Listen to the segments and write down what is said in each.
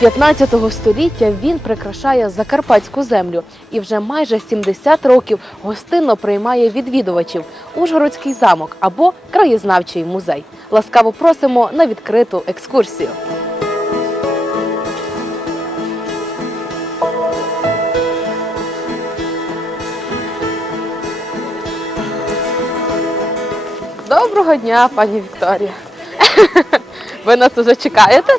15 століття він прикрашає закарпатську землю і вже майже 70 років гостинно приймає відвідувачів Ужгородський замок або краєзнавчий музей. Ласкаво просимо на відкриту екскурсію. Доброго дня, пані Вікторія. Ви нас уже чекаєте?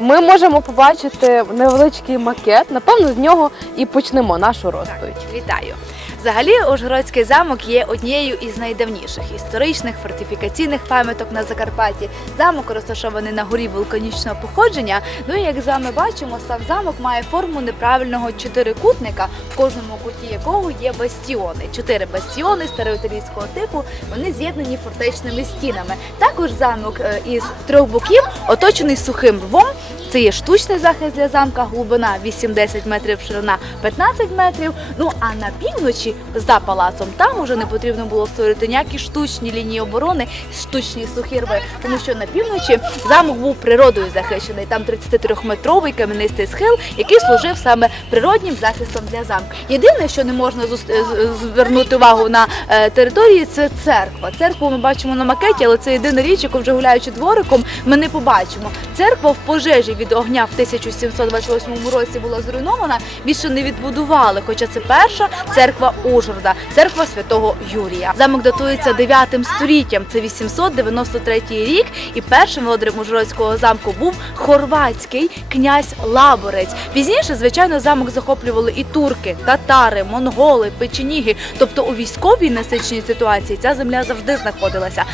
Ми можемо побачити невеличкий макет. Напевно, з нього і почнемо нашу розповідь. Вітаю! Взагалі, Ужгородський замок є однією із найдавніших історичних фортифікаційних пам'яток на Закарпатті. Замок розташований на горі вулканічного походження. Ну і як з вами бачимо, сам замок має форму неправильного чотирикутника, в кожному куті якого є бастіони. Чотири бастіони староіталійського типу. Вони з'єднані фортечними стінами. Також замок е, із трьох боків оточений сухим рвом. Це є штучний захист для замка, глибина 8-10 метрів, ширина 15 метрів. Ну а на півночі за палацом там уже не потрібно було створити ніякі штучні лінії оборони, штучні сухі рви, тому що на півночі замок був природою захищений. Там 33-метровий кам'янистий схил, який служив саме природнім захистом для замка. Єдине, що не можна звернути увагу на е, території, це церква. Церкву ми бачимо на макеті, але це єдина річ, яку вже гуляючи двориком, ми не побачимо. Церква в пожежі від огня в 1728 році була зруйнована. Більше не відбудували, хоча це перша церква Ужгорода, церква святого Юрія. Замок датується 9 століттям. Це 893 рік. І першим володарем Ужгородського замку був хорватський князь Лаборець. Пізніше, звичайно, замок захоплювали і турки, татари, монголи, печеніги. Тобто у військовій насиченій ситуації ця земля завжди знаходилася.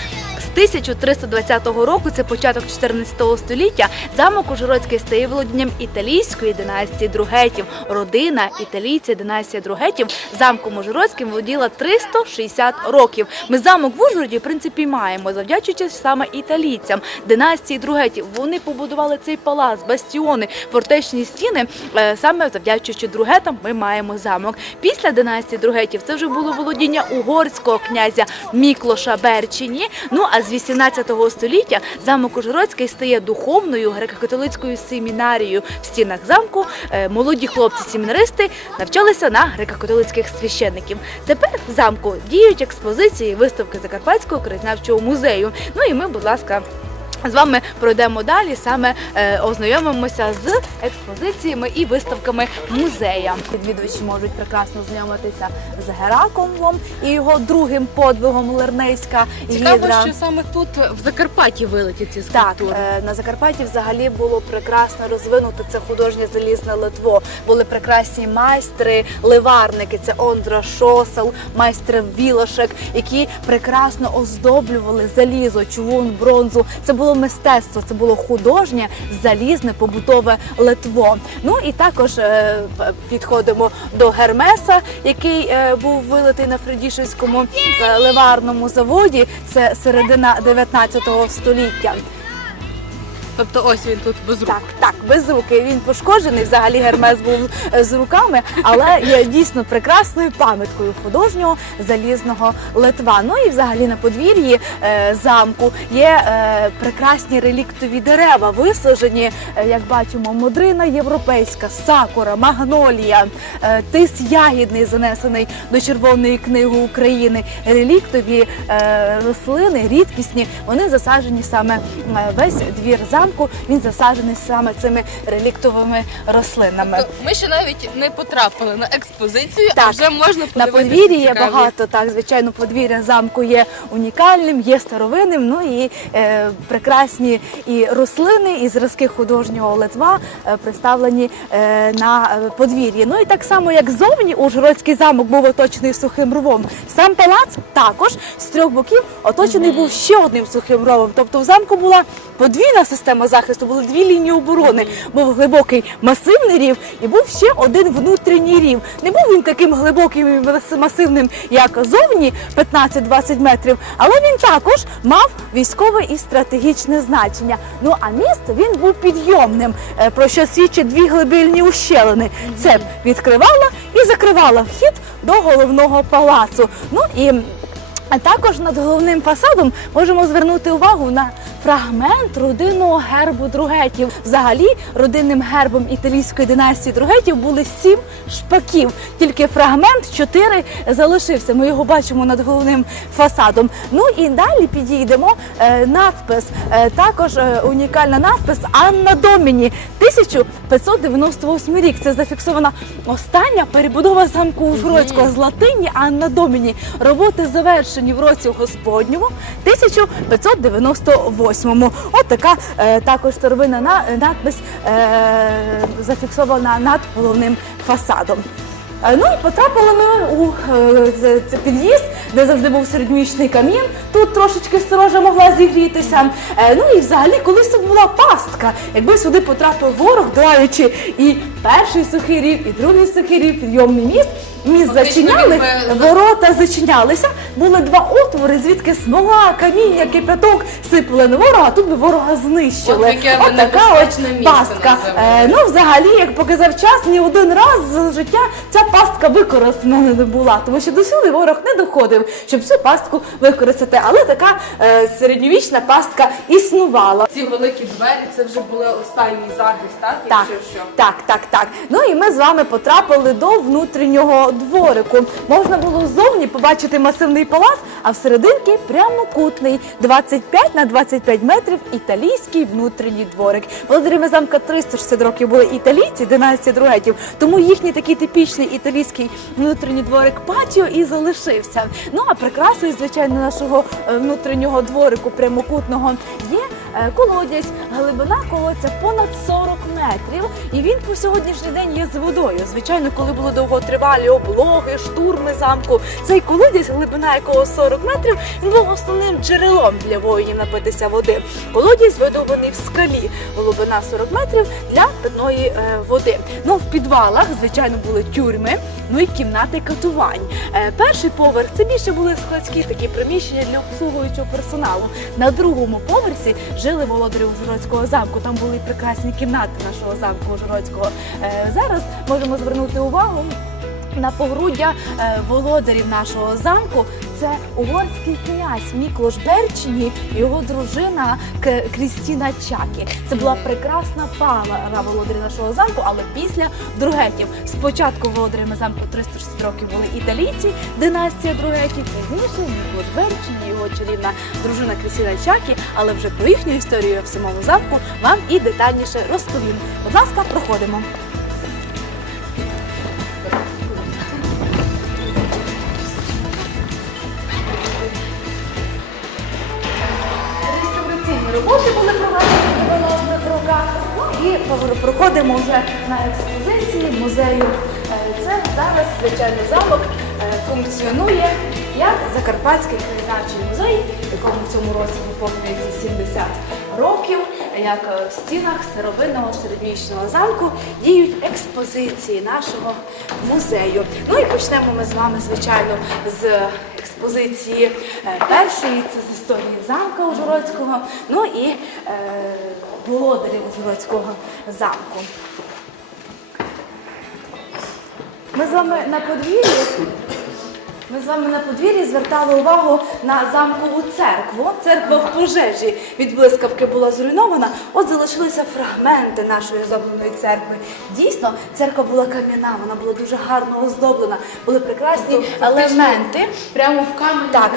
З 1320 року, це початок 14 століття, замок Ужгородський стає володінням італійської династії Другетів. Родина італійця династія Другетів замком Ужгородським володіла 360 років. Ми замок в Ужгороді, в принципі, маємо, завдячуючи саме італійцям династії Другетів. Вони побудували цей палац, бастіони, фортечні стіни. Е, Саме завдячуючи Другетам, ми маємо замок. Після династії Другетів це вже було володіння угорського князя Міклоша Берчині. Ну а з 18 століття замок Ужгородський стає духовною греко-католицькою семінарією. В стінах замку е, молоді хлопці-семінаристи навчалися на греко-католицьких священників. Тепер в замку діють експозиції, виставки Закарпатського краєзнавчого музею. Ну і ми, будь ласка. З вами пройдемо далі, саме е, ознайомимося з експозиціями і виставками музея. Відвідувачі можуть прекрасно знайомитися з Гераклом і його другим подвигом Лернейська Цікаво, гідра. що саме тут в Закарпатті вилеті ці Так, скульптури. е, на Закарпатті взагалі було прекрасно розвинуто це художнє залізне литво. Були прекрасні майстри, ливарники, це Ондра Шосел, майстри Вілошек, які прекрасно оздоблювали залізо, чугун, бронзу. Це було мистецтво, це було художнє, залізне, побутове литво. Ну і також е, підходимо до Гермеса, який е, був вилитий на Фредішевському е, ливарному заводі. Це середина 19 століття. Тобто ось він тут без рук. Так, так, без руки. Він пошкоджений. Взагалі гермес був е, з руками, але є дійсно прекрасною пам'яткою художнього залізного литва. Ну і взагалі на подвір'ї е, замку є е, прекрасні реліктові дерева, висаджені, е, як бачимо, модрина європейська, сакура, магнолія, е, тис ягідний, занесений до Червоної книги України. Реліктові е, рослини, рідкісні, вони засаджені саме е, весь двір замку. Він засаджений саме цими реліктовими рослинами. Тобто Ми ще навіть не потрапили на експозицію, а вже можна На подвір'ї є багато, так звичайно, подвір'я замку є унікальним, є старовинним. Ну і е, прекрасні і рослини, і зразки художнього литва е, представлені е, на е, подвір'ї. Ну і так само, як зовні Ужгородський замок був оточений сухим рвом. Сам палац також з трьох боків оточений був ще одним сухим ровом. Тобто в замку була подвійна система захисту, були дві лінії оборони. Був глибокий масивний рів і був ще один внутрішній рів. Не був він таким глибоким і масивним, як зовні 15-20 метрів, але він також мав військове і стратегічне значення. Ну а міст він був підйомним, е, про що свідчать дві глибильні ущелини. Це відкривала і закривала вхід до головного палацу. Ну і а також над головним фасадом можемо звернути увагу на фрагмент родинного гербу Другетів. Взагалі, родинним гербом італійської династії Другетів були сім шпаків. Тільки фрагмент чотири залишився. Ми його бачимо над головним фасадом. Ну і далі підійдемо. Е, надпис е, також е, унікальна надпис Анна Доміні 1598 рік. Це зафіксована остання перебудова замку Ужгородського з латині Анна Доміні. Роботи завершені в році Господньому 1598. От така е, також старовинна на- надпис е, зафіксована над головним фасадом. Е, Ну і потрапили ми у це під'їзд, де завжди був середньовічний камін. Тут трошечки сторожа могла зігрітися. Ну і взагалі колись тут була пастка. Якби сюди потрапив ворог, долаючи і перший сухий рів, і другий сухий рів, підйомний міст. Міст зачиняли, ворота зачинялися, були два отвори, звідки смола, каміння, кипяток сипали на ворога, а тут би ворога знищили. От така от пастка. Е, Ну, взагалі, як показав час, ні один раз за життя ця пастка використана не була, тому що до сюди ворог не доходив, щоб цю пастку використати. Але така е, середньовічна пастка існувала. Ці великі двері це вже були останній захист, так? Так, Якщо що. так, так, так. Ну і ми з вами потрапили до внутрішнього дворику. Можна було ззовні побачити масивний палац, а всерединки прямокутний 25 на 25 метрів італійський внутрішній дворик. Володарями замка 360 років були італійці, династія Другетів, тому їхній такий типічний італійський внутрішній дворик патіо і залишився. Ну а прикрасою, звичайно, нашого е, внутрішнього дворику прямокутного є е, колодязь. Глибина колодця понад 40 метрів, і він по сьогоднішній день є з водою. Звичайно, коли були довготривалі облоги, штурми замку, цей колодязь, глибина якого 40 метрів, він був основним джерелом для воїнів напитися води. Колодязь видобаний в скалі, глибина 40 метрів для питної е, води. Ну в підвалах, звичайно, були тюрми, ну і кімнати катувань. Е, перший поверх це більше були складські такі приміщення для обслуговуючого персоналу. На другому поверсі жили володарі Ужгородського замку. Там були прекрасні кімнати нашого замку Ужгородського. Е, зараз можемо звернути увагу. На погруддя е, володарів нашого замку це угорський князь Міклош Берчині і його дружина Крістіна Чакі. Це була прекрасна пара володарів нашого замку, але після другетів. Спочатку володарями замку 360 років були італійці, династія другетів, пізніше Міклош Берчині, і його чарівна дружина Крістіна Чакі. Але вже про їхню історію в самому замку вам і детальніше розповім. Будь ласка, проходимо. Проходимо вже на експозиції музею. Е, Це зараз звичайно замок е, функціонує як Закарпатський краєзнавчий музей, якому в цьому році виповнюється 70 років. Як е, в стінах старовинного середньовічного замку діють експозиції нашого музею. Ну і почнемо ми з вами, звичайно, з експозиції першої, це з історії замка Ужгородського, ну і е, володарів Ужгородського замку. Ми з вами на подвір'ї. Ми з вами на подвір'ї звертали увагу на замкову церкву. Церква в пожежі від блискавки була зруйнована. От залишилися фрагменти нашої оздобленої церкви. Дійсно, церква була кам'яна, вона була дуже гарно оздоблена. Були прекрасні елементи. Прямо в камені Так,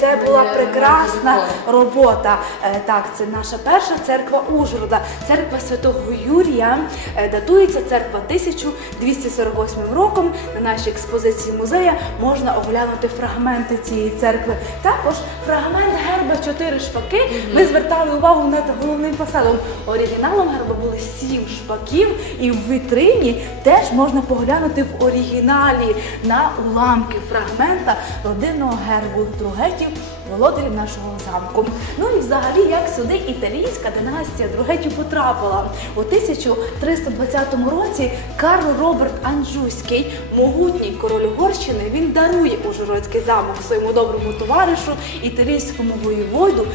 це була прекрасна робота. Е, Так, це наша перша церква Ужгорода, церква Святого Юрія. Е, Датується церква 1248 роком. На нашій експозиції музея можна оглянути фрагменти цієї церкви. Також фрагмент герба чотири шпаки. Ми звертали увагу над головним фасадом. Оригіналом герба були сім шпаків, і в вітрині теж можна поглянути в оригіналі на уламки фрагмента родинного гербу Другетів, володарів нашого замку. Ну і взагалі, як сюди італійська династія Другетів потрапила. У 1320 році Карл Роберт Анжуський, могутній король Угорщини, він дарує Ужгородський замок своєму доброму товаришу, італійському воєводу,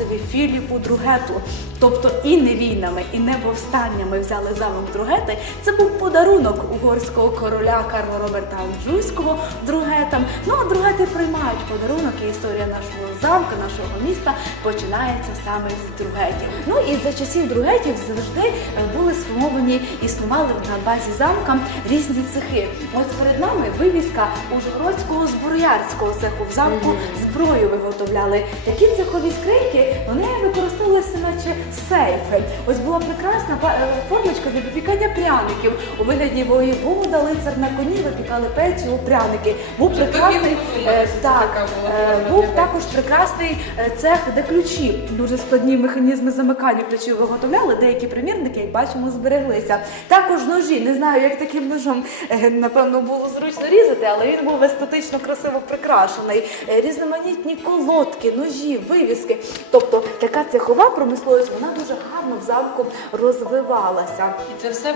полководцеві Філіпу Другету. Тобто і не війнами, і не повстаннями взяли замок Другети. Це був подарунок угорського короля Карла Роберта Анджуйського другетам. Ну а другети приймають подарунок, і історія нашого замка, нашого міста починається саме з другетів. Ну і за часів другетів завжди е, були сформовані, існували на базі замка різні цехи. Ось перед нами вивіска Ужгородського зброярського цеху в замку зброю виготовляли. Такі цехові скриньки вони використовувалися наче сейфи. Ось була прекрасна е, формочка для випікання пряників. У вигляді воєвода, лицар на коні випікали печиво, пряники. Був прекрасний е, так, е, був також прекрасний цех, де ключі. Дуже складні механізми замикання ключів виготовляли. Деякі примірники, як бачимо, збереглися. Також ножі. Не знаю, як таким ножом напевно було зручно різати, але він був естетично красиво прикрашений. Різноманітні колодки, ножі, вивіски. Тобто така цехова промисловість вона дуже гарно в замку розвивалася. І це все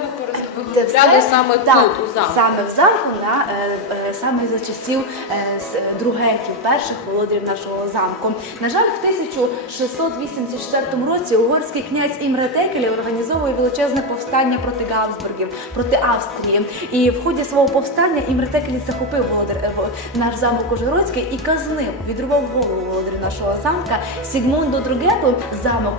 виготовляли саме так, тут, у замку. Саме в замку, на, е, е, саме за часів е, другетів, перших володарів нашого замку. На жаль, в 1684 році угорський князь Імре Текелі організовує величезне повстання проти Габсбургів, проти Австрії. І в ході свого повстання Імре Текелі захопив володар, наш замок Ужгородський і казнив, відрубав голову володарю нашого замка Сігмунду Другету. Замок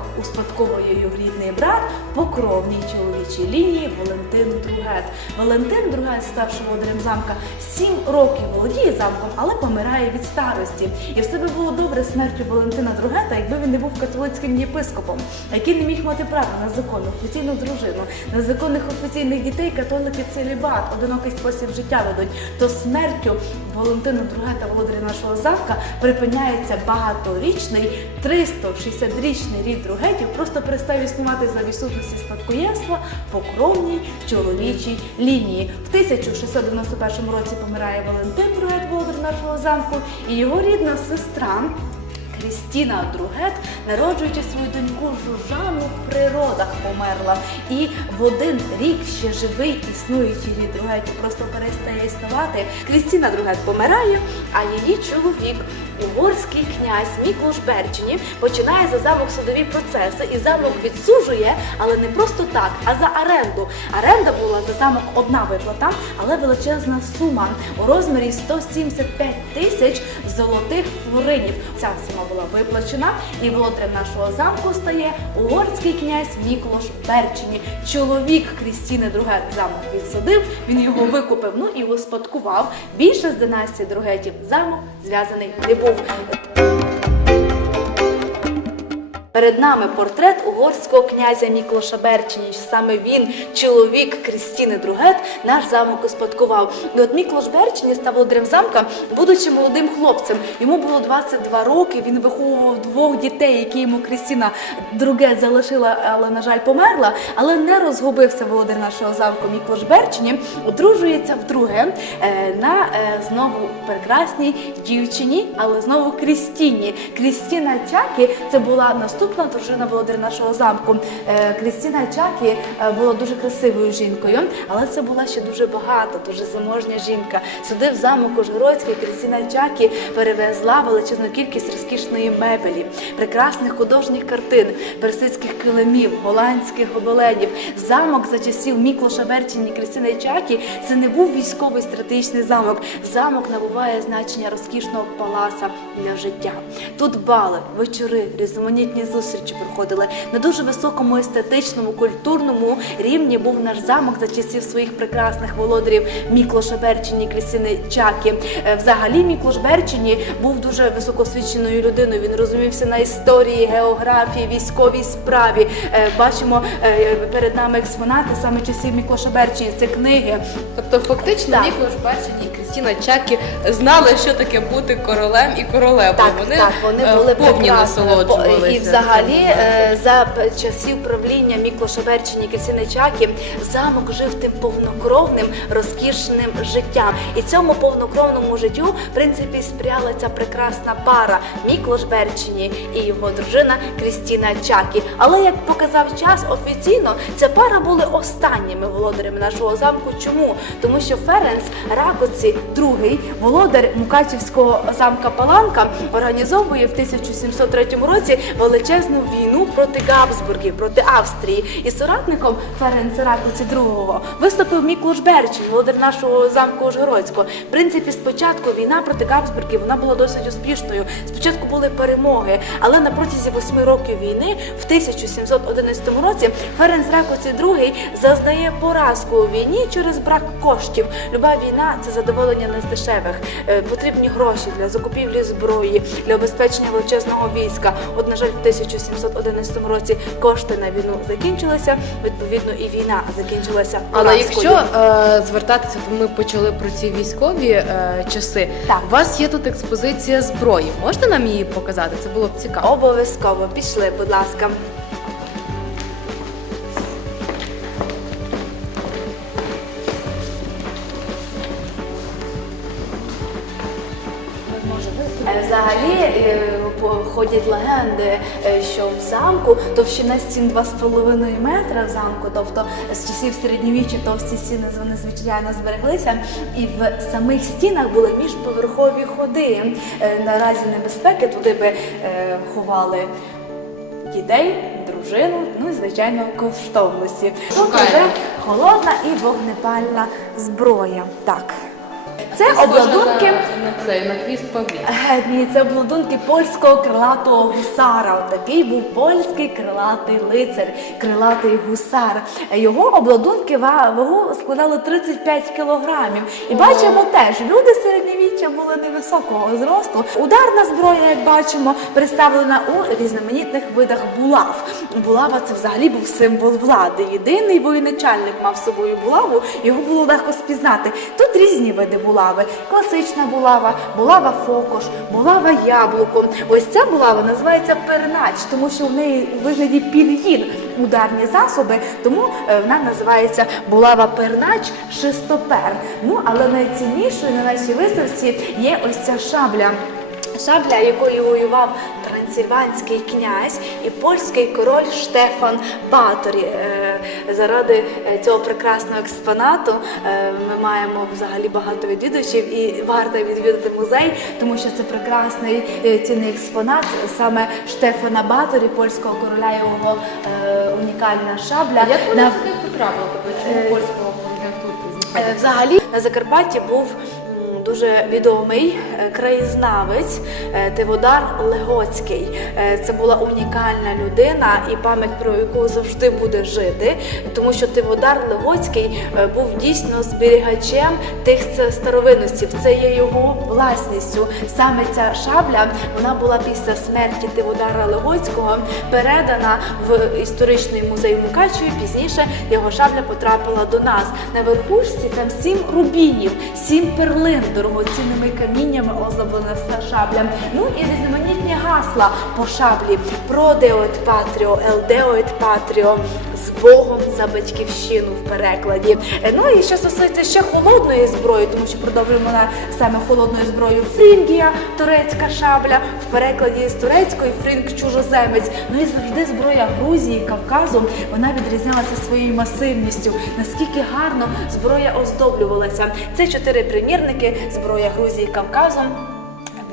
успадковує його рідний брат по кровній чоловічій лінії Валентин Другет. Валентин Другет, ставши володарем замка, сім років володіє замком, але помирає від старості. І все би було добре смертю Валентина Другета, якби він не був католицьким єпископом, який не міг мати права на законну офіційну дружину, на законних офіційних дітей католики целібат, одинокий спосіб життя ведуть. То смертю Валентина Другета, володаря нашого замка, припиняється багаторічний 360-річний рід Ругетів просто перестав існувати за відсутності спадкоємства по кровній чоловічій лінії. В 1691 році помирає Валентин Ругет, володар нашого замку, і його рідна сестра. Крістіна Другет, народжуючи свою доньку Жужану, при родах померла. І в один рік ще живий існуючий рід Другетів просто перестає існувати. Крістіна Другет помирає, а її чоловік, угорський князь Міклош Берчині, починає за замок судові процеси, і замок відсуджує, але не просто так, а за оренду. Оренда була за замок одна виплата, але величезна сума у розмірі 175 тисяч золотих флоринів. Ця сума була виплачена, і володарем нашого замку стає угорський князь Міклош Берчині. Чоловік Крістіни II замок відсадив, він його викупив, ну і успадкував. Більше з династії Другетів замок зв'язаний не був. Перед нами портрет угорського князя Міклоша Берчині. Саме він, чоловік Крістіни Другет, наш замок успадкував. І от Міклош Берчині став володарем замка, будучи молодим хлопцем. Йому було 22 роки. Він виховував двох дітей, які йому Крістіна Другет залишила, але на жаль, померла. Але не розгубився володар нашого замку Міклош Берчині. Одружується вдруге е, на е, знову прекрасній дівчині, але знову Крістіні. Крістіна Чакі це була наступна дружина володаря нашого замку. Е, Крістіна Чакі е, була дуже красивою жінкою, але це була ще дуже багата, дуже заможня жінка. Сюди в замок Ужгородський Крістіна Чакі перевезла величезну кількість розкішної мебелі, прекрасних художніх картин, персидських килимів, голландських обеленів. Замок за часів Міклоша Берчині Крістіни Чакі це не був військовий стратегічний замок. Замок набуває значення розкішного паласа для життя. Тут бали, вечори, різноманітні зустрічі проходили. На дуже високому естетичному, культурному рівні був наш замок за часів своїх прекрасних володарів Міклоша Берчині, Крістіни Чакі. Е, Взагалі Міклош Берчині був дуже високосвідченою людиною. Він розумівся на історії, географії, військовій справі. Е, Бачимо е, перед нами експонати саме часів Міклоша Берчині. Це книги. Тобто, фактично. Міклош Берчині і Крістіна Чакі знали, що таке бути королем і королевою. Так, вони, так, вони е, були повні насолоджувалися. І взагалі е, за часів правління Міклоша Берчині Крістіни Чакі замок жив тим повнокровним, розкішним життям. І цьому повнокровному життю, в принципі, сприяла ця прекрасна пара Міклош Берчині і його дружина Крістіна Чакі. Але як показав час, офіційно ця пара були останніми володарями нашого замку. Чому? Тому що Ференц Ракоці, другий володар Мукачівського замка Паланка, організовує в 1703 році величезну війну проти Габсбургів, проти Австрії. І соратником Ференца Ракоці II виступив Міклуш Берчин, володар нашого замку Ужгородського. В принципі, спочатку війна проти Габсбургів вона була досить успішною. Спочатку були перемоги, але на протязі восьми років війни, в 1711 році, Ференц Ракоці II зазнає поразку у війні через брак коштів. Люба війна це задоволення не з дешевих. Е, Потрібні гроші для закупівлі зброї, для обезпечення величезного війська. От, на жаль, в 1711 році кошти на війну закінчилися. Відповідно, і війна закінчилася. Але якщо е, звертатися, то ми почали про ці військові е, часи. Так. У вас є тут експозиція зброї. Можете нам її показати? Це було б цікаво. Обов'язково пішли, будь ласка. Ходять легенди, е, що в замку товщина стін 2,5 метра в замку, тобто з часів середньовіччя товсті стіни вони звичайно збереглися, і в самих стінах були міжповерхові ходи. Е, Наразі небезпеки туди би е, ховали дітей, дружину, ну і звичайно коштовності. Тут вже холодна і вогнепальна зброя. Так. Це обладунки. на, це, на хвіст павлі. Е, Ні, це обладунки польського крилатого гусара. Такий був польський крилатий лицар, крилатий гусар. Е, Його обладунки ва- вагу складали 35 кілограмів. І бачимо теж, люди середньовіччя були невисокого зросту. Ударна зброя, як бачимо, представлена у різноманітних видах булав. Булава це взагалі був символ влади. Єдиний воєначальник мав собою булаву, його було легко спізнати. Тут різні види булави: класична булава, булава фокош, булава яблуко. Ось ця булава називається пернач, тому що в неї у вигляді пір'їн ударні засоби, тому е, вона називається булава пернач шестопер. Ну але найціннішою на нашій виставці є ось ця шабля. Шабля, якою воював трансильванський князь і польський король Штефан Баторі. Е, Заради е, цього прекрасного експонату е, ми маємо взагалі багато відвідувачів і варто відвідати музей, тому що це прекрасний цінний експонат саме Штефана Баторі, польського короля, його унікальна шабля. Як вона На- сюди потрапила? Тобто чому Е, польського вогня тут. Взагалі на Закарпатті був дуже відомий краєзнавець е, Тиводар Легоцький. Е, Це була унікальна людина і пам'ять про яку завжди буде жити, тому що Тиводар Легоцький е, був дійсно зберігачем тих старовинностей. Це є його власністю. Саме ця шабля вона була після смерті Тиводара Легоцького передана в історичний музей Мукачеві. Пізніше його шабля потрапила до нас. На верхушці там сім рубінів, сім перлин дорогоцінними каміннями оздоблена вся шабля. Ну і різноманітні гасла по шаблі. Продео ет патріо, елдео ет патріо. З Богом за батьківщину в перекладі. Е, Ну і що стосується ще холодної зброї, тому що продовжуємо на саме холодною зброєю Фрінгія, турецька шабля, в перекладі з турецької фрінг чужоземець. Ну і завжди зброя Грузії, Кавказу, вона відрізнялася своєю масивністю. Наскільки гарно зброя оздоблювалася. Це чотири примірники зброя Грузії Кавказу.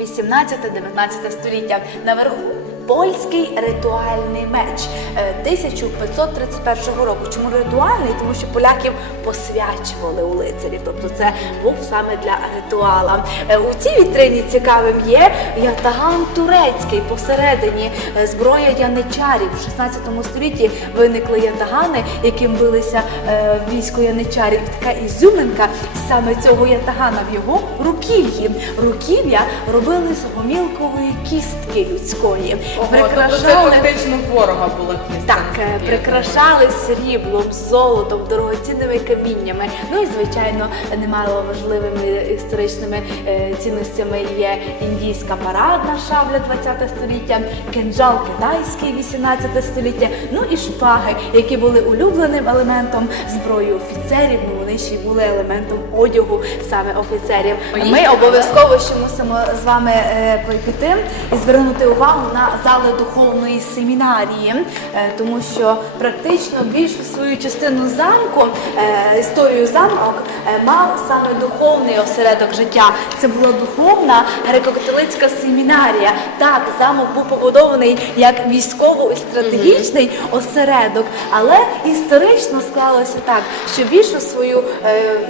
18-19 століття. Наверху польський ритуальний меч е, 1531 року. Чому ритуальний? Тому що поляків посвячували у лицарів, тобто це був саме для ритуала. Е, У цій вітрині цікавим є ятаган турецький посередині е, зброя яничарів. В 16 столітті виникли ятагани, яким билися е, військо яничарів. Така ізюминка саме цього ятагана в його руків'ї. Руків'я робили з гомілкової кістки людської. Тобто це фактично ворога була кістка. Так, е, прикрашали сріблом, золотом, дорогоцінними каміннями. Ну і звичайно, немало важливими історичними е, цінностями є індійська парадна шабля 20 століття, кинджал китайський 18 століття, ну і шпаги, які були улюбленим елементом зброї офіцерів. Ну вони ще й були елементом одягу саме офіцерів. Ми Поїхали, обов'язково ще мусимо з вами е, піти і звернути увагу на зали духовної семінарії, е, тому що практично більшу свою частину замку, е, історію замок е, мав саме духовний осередок життя. Це була духовна греко-католицька семінарія. Так, замок був побудований як військово і стратегічний осередок, але історично склалося так, що більшу свою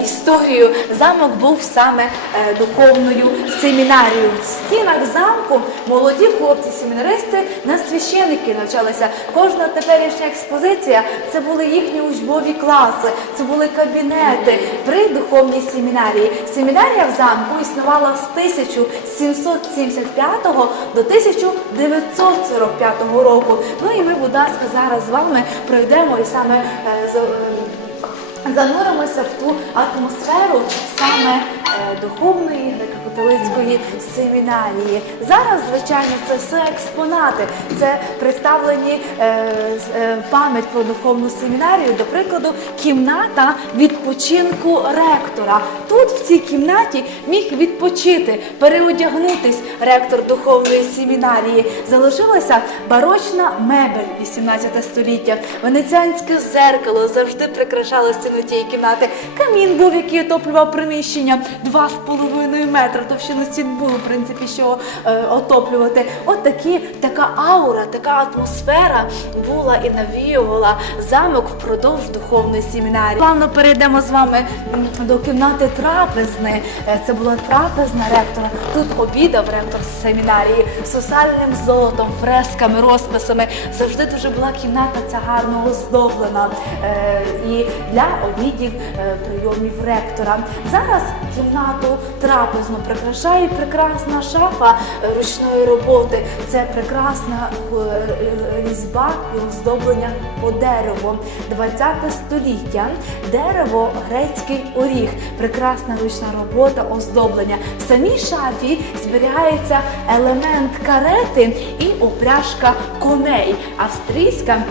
історію замок був саме духовною семінарією. В стінах замку молоді хлопці-семінаристи на священики навчалися. Кожна теперішня експозиція це були їхні учбові класи, це були кабінети при духовній семінарії. Семінарія в замку існувала з 1775 до 1945 року. Ну і ми, будь ласка, зараз з вами пройдемо і саме е, е, зануримося в ту атмосферу саме е, духовної греко-католицької семінарії. Зараз, звичайно, це все експонати, це представлені е, е, пам'ять про духовну семінарію, до прикладу, кімната відпочинку ректора. Тут, в цій кімнаті, міг відпочити, переодягнутись ректор духовної семінарії. Залишилася барочна мебель 18 століття, венеціанське зеркало завжди прикрашало стіну тієї кімнати. Камін був, який отоплював приміщення 2,5 метра. Товщину стін в принципі, що е, отоплювати. От такі, така аура, така атмосфера була і навіювала замок впродовж духовної семінарії. Плавно перейдемо з вами до кімнати трапезни. Е, Це була трапезна ректора. Тут обідав ректор з семінарії сусальним золотом, фресками, розписами. Завжди дуже була кімната ця гарно оздоблена. Е, І для обідів е, прийомів ректора. Зараз кімнату трапезну прикрашає прекрасна шафа ручної роботи. Це прекрасна е, е, різьба і оздоблення по дереву. 20 століття. Дерево грецький оріг. Прекрасна ручна робота, оздоблення. В самій шафі зберігається елемент карети і опряжка коней. Австрійська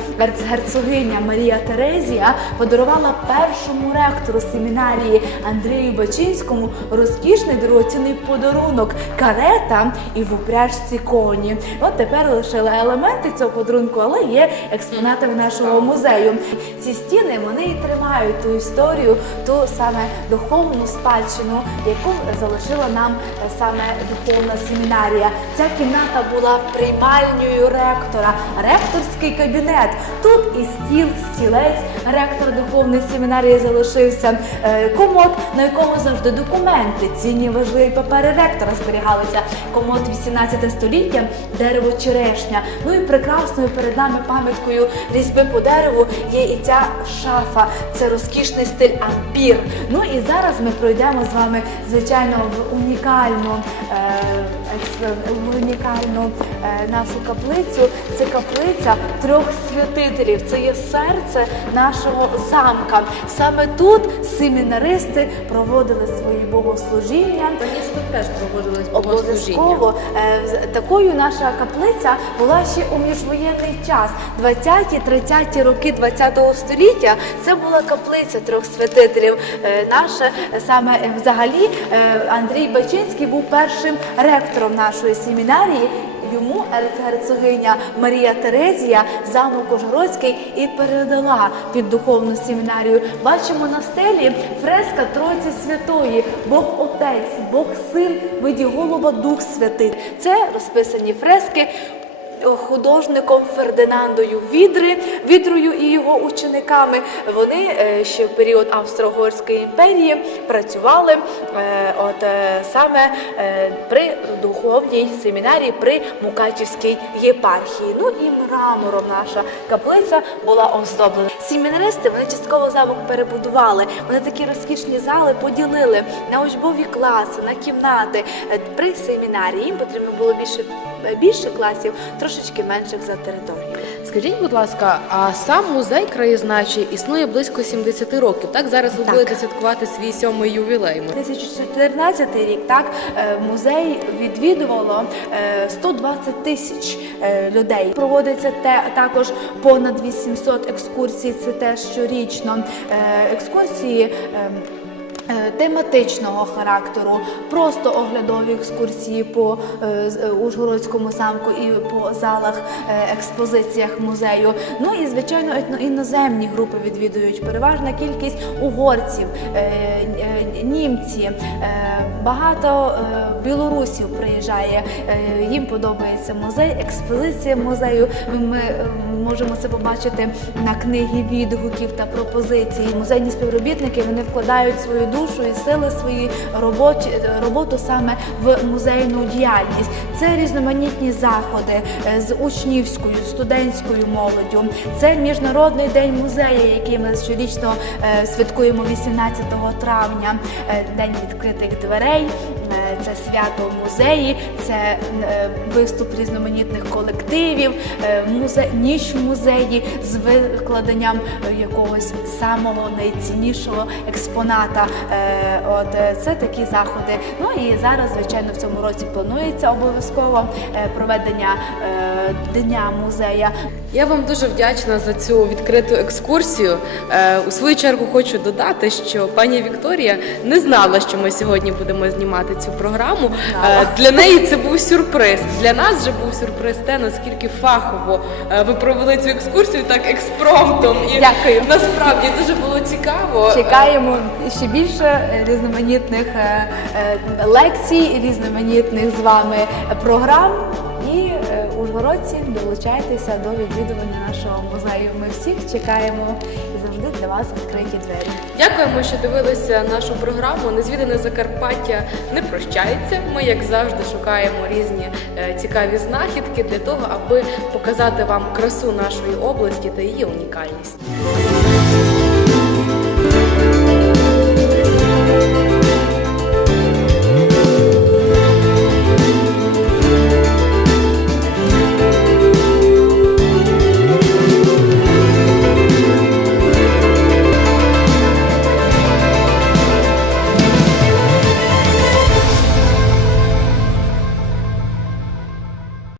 герцогиня Марія Терезія подарувала першому ректору семінарії Андрію Бачинському розкішний дорогоцінний подарунок карета і в упряжці коні. От тепер лишили елементи цього подарунку, але є експонатами нашого музею. Ці стіни вони і тримають ту історію, ту саме духовну спадщину, яку залишила нам е, саме духовна семінарія. Ця кімната була приймальнею ректора, ректорський кабінет. Тут і стіл, стілець ректора духовної семінарії залишився. Е, Комод, на якому завжди документи, цінні важливі папери ректора зберігалися. Комод 18 століття, дерево черешня. Ну і прекрасною перед нами пам'яткою різьби по дереву є і ця шафа. Це розкішний стиль ампір. Ну і зараз ми пройдемо з вами, звичайно, в унікальну, е, в унікальну е, нашу каплицю. Це каплиця трьох святителів. Це є серце нашого замка. Саме тут семінаристи проводили свої богослужіння. Раніше тут теж проводилось богослужіння. Обов'язково Е, такою наша каплиця була ще у міжвоєнний час, 20-30 роки 20 століття. Це була каплиця трьох святителів. Наша е, саме е, взагалі е, Андрій Бачинський був першим ректором нашої семінарії. Йому ерцгерцогиня Марія Терезія замок Ужгородський і передала під духовну семінарію. Бачимо на стелі фреска Тройці Святої, Бог Отець, Бог Син, виді голова Дух Святий. Це розписані фрески. Художником Фердинандою Відри, Відрою і його учениками. Вони е, ще в період Австро-Угорської імперії працювали е, от е, саме при духовній семінарії при Мукачівській єпархії. Ну і мрамором наша каплиця була оздоблена. Семінаристи вони частково замок перебудували. Вони такі розкішні зали поділили на учбові класи, на кімнати. При семінарії їм потрібно було більше більше класів, трошечки менших за територією. Скажіть, будь ласка, а сам музей краєзнавчий існує близько 70 років. Так зараз ви будете святкувати свій сьомий ювілей. 2014 рік так е, музей відвідувало е, 120 тисяч е, людей. Проводиться те також понад 800 екскурсій. Це теж щорічно. Е, Екскурсії. Е, Тематичного характеру, просто оглядові екскурсії по е, е, Ужгородському замку і по залах, експозиціях музею. Ну і звичайно, іноземні групи відвідують. Переважна кількість угорців, німці, багато білорусів приїжджає. Їм подобається музей, експозиція музею. Ми можемо це побачити на книгі відгуків та пропозицій. Музейні співробітники вони вкладають свою душу і сили свої роботі роботу саме в музейну діяльність. Це різноманітні заходи е, з учнівською, студентською молоддю. Це міжнародний день музею, який ми щорічно е, святкуємо 18 травня, е, день відкритих дверей. Це свято в музеї, це е, виступ різноманітних колективів, е, музе... ніч в музеї з викладенням е, якогось самого найціннішого експоната. От це такі заходи. Ну і зараз, звичайно, в цьому році планується обов'язково проведення дня музея. Я вам дуже вдячна за цю відкриту екскурсію. Е, У свою чергу хочу додати, що пані Вікторія не знала, що ми сьогодні будемо знімати цю програму. Е, Для неї це був сюрприз. Для нас же був сюрприз те, наскільки фахово е, ви провели цю екскурсію так експромтом. І Дякую. насправді дуже було цікаво. Чекаємо ще більше різноманітних лекцій, різноманітних з вами програм. Ужгородці долучайтеся до відвідування нашого музею. Ми всіх чекаємо і завжди для вас відкриті двері. Дякуємо, що дивилися нашу програму. Незвідане Закарпаття не прощається. Ми, як завжди, шукаємо різні е, цікаві знахідки для того, аби показати вам красу нашої області та її унікальність.